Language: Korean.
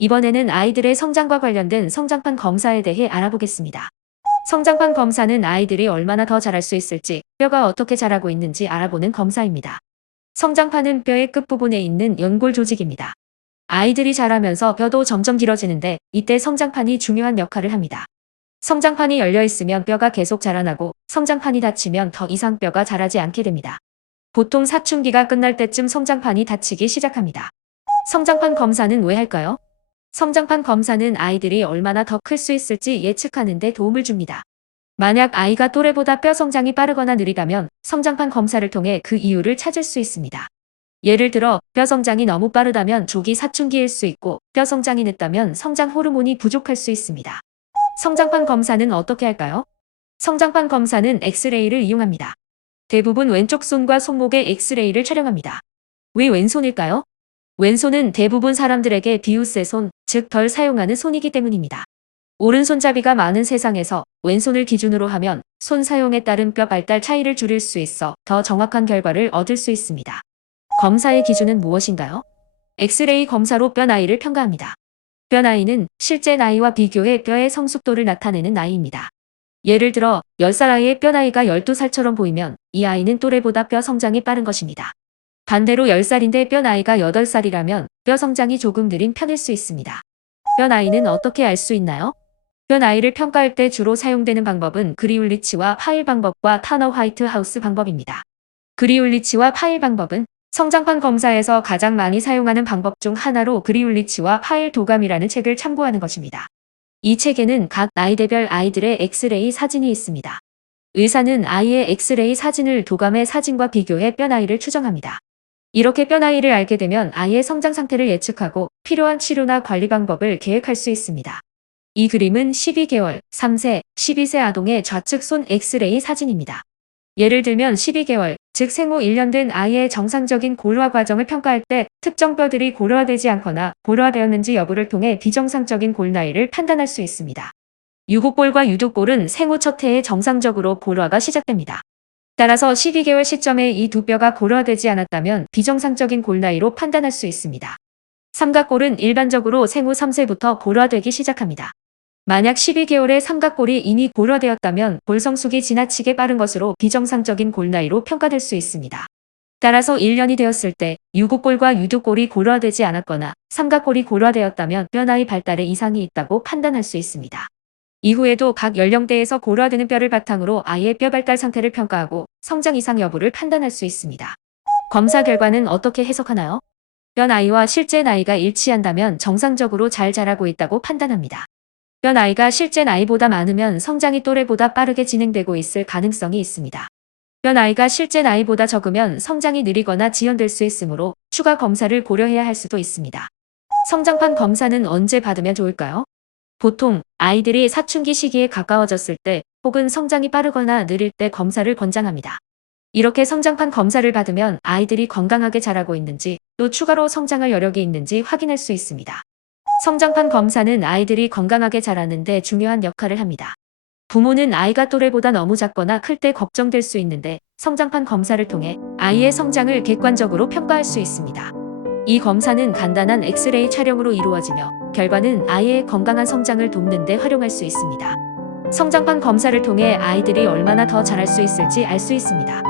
이번에는 아이들의 성장과 관련된 성장판 검사에 대해 알아보겠습니다. 성장판 검사는 아이들이 얼마나 더 자랄 수 있을지, 뼈가 어떻게 자라고 있는지 알아보는 검사입니다. 성장판은 뼈의 끝부분에 있는 연골 조직입니다. 아이들이 자라면서 뼈도 점점 길어지는데 이때 성장판이 중요한 역할을 합니다. 성장판이 열려 있으면 뼈가 계속 자라나고 성장판이 닫히면 더 이상 뼈가 자라지 않게 됩니다. 보통 사춘기가 끝날 때쯤 성장판이 닫히기 시작합니다. 성장판 검사는 왜 할까요? 성장판 검사는 아이들이 얼마나 더 클 수 있을지 예측하는 데 도움을 줍니다. 만약 아이가 또래보다 뼈 성장이 빠르거나 느리다면 성장판 검사를 통해 그 이유를 찾을 수 있습니다. 예를 들어 뼈 성장이 너무 빠르다면 조기 사춘기일 수 있고 뼈 성장이 늦다면 성장 호르몬이 부족할 수 있습니다. 성장판 검사는 어떻게 할까요? 성장판 검사는 엑스레이를 이용합니다. 대부분 왼쪽 손과 손목에 엑스레이를 촬영합니다. 왜 왼손일까요? 왼손은 대부분 사람들에게 비웃의 손, 즉 덜 사용하는 손이기 때문입니다. 오른손잡이가 많은 세상에서 왼손을 기준으로 하면 손 사용에 따른 뼈 발달 차이를 줄일 수 있어 더 정확한 결과를 얻을 수 있습니다. 검사의 기준은 무엇인가요? 엑스레이 검사로 뼈 나이를 평가합니다. 뼈 나이는 실제 나이와 비교해 뼈의 성숙도를 나타내는 나이입니다. 예를 들어 10살 아이의 뼈 나이가 12살처럼 보이면 이 아이는 또래보다 뼈 성장이 빠른 것입니다. 반대로 10살인데 뼈 나이가 8살이라면 뼈 성장이 조금 느린 편일 수 있습니다. 뼈 나이는 어떻게 알 수 있나요? 뼈 나이를 평가할 때 주로 사용되는 방법은 그리울리치와 파일 방법과 타너 화이트 하우스 방법입니다. 그리울리치와 파일 방법은 성장판 검사에서 가장 많이 사용하는 방법 중 하나로 그리울리치와 파일 도감이라는 책을 참고하는 것입니다. 이 책에는 각 나이대별 아이들의 엑스레이 사진이 있습니다. 의사는 아이의 엑스레이 사진을 도감의 사진과 비교해 뼈 나이를 추정합니다. 이렇게 뼈 나이를 알게 되면 아이의 성장 상태를 예측하고 필요한 치료나 관리 방법을 계획할 수 있습니다. 이 그림은 12개월, 3세, 12세 아동의 좌측 손 엑스레이 사진입니다. 예를 들면 12개월, 즉 생후 1년 된 아이의 정상적인 고루화 과정을 평가할 때 특정 뼈들이 고루화되지 않거나 고루화되었는지 여부를 통해 비정상적인 골 나이를 판단할 수 있습니다. 유곡골과 유두골은 생후 첫 해에 정상적으로 고루화가 시작됩니다. 따라서 12개월 시점에 이 두 뼈가 고루화되지 않았다면 비정상적인 골 나이로 판단할 수 있습니다. 삼각골은 일반적으로 생후 3세부터 고루화되기 시작합니다. 만약 12개월에 삼각골이 이미 고루화되었다면 골 성숙이 지나치게 빠른 것으로 비정상적인 골 나이로 평가될 수 있습니다. 따라서 1년이 되었을 때 유곡골과 유두골이 고루화되지 않았거나 삼각골이 고루화되었다면 뼈 나이 발달에 이상이 있다고 판단할 수 있습니다. 이후에도 각 연령대에서 고루화되는 뼈를 바탕으로 아이의 뼈 발달 상태를 평가하고 성장 이상 여부를 판단할 수 있습니다. 검사 결과는 어떻게 해석하나요? 뼈 나이와 실제 나이가 일치한다면 정상적으로 잘 자라고 있다고 판단합니다. 뼈 나이가 실제 나이보다 많으면 성장이 또래보다 빠르게 진행되고 있을 가능성이 있습니다. 뼈 나이가 실제 나이보다 적으면 성장이 느리거나 지연될 수 있으므로 추가 검사를 고려해야 할 수도 있습니다. 성장판 검사는 언제 받으면 좋을까요? 보통 아이들이 사춘기 시기에 가까워졌을 때 혹은 성장이 빠르거나 느릴 때 검사를 권장합니다. 이렇게 성장판 검사를 받으면 아이들이 건강하게 자라고 있는지 또 추가로 성장할 여력이 있는지 확인할 수 있습니다. 성장판 검사는 아이들이 건강하게 자라는 데 중요한 역할을 합니다. 부모는 아이가 또래보다 너무 작거나 클 때 걱정될 수 있는데 성장판 검사를 통해 아이의 성장을 객관적으로 평가할 수 있습니다. 이 검사는 간단한 엑스레이 촬영으로 이루어지며 결과는 아이의 건강한 성장을 돕는 데 활용할 수 있습니다. 성장판 검사를 통해 아이들이 얼마나 더 자랄 수 있을지 알 수 있습니다.